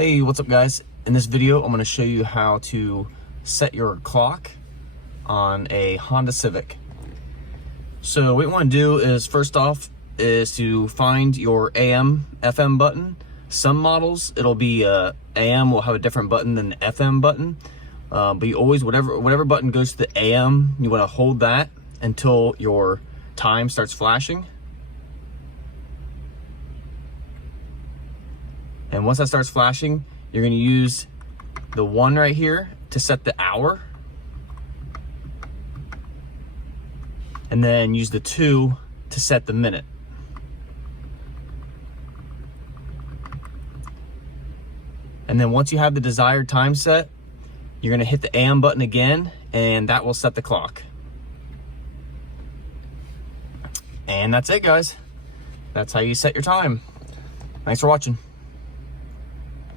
Hey, what's up guys? In this video, I'm going to show you how to set your clock on a Honda Civic. So what you want to do is, first off, is to find your AM, FM button. Some models, it'll be AM will have a different button than the FM button. But you always, whatever button goes to the AM, you want to hold that until your time starts flashing. And once that starts flashing, you're going to use the 1 right here to set the hour. And then use the 2 to set the minute. And then once you have the desired time set, you're going to hit the AM button again, and that will set the clock. And that's it, guys. That's how you set your time. Thanks for watching.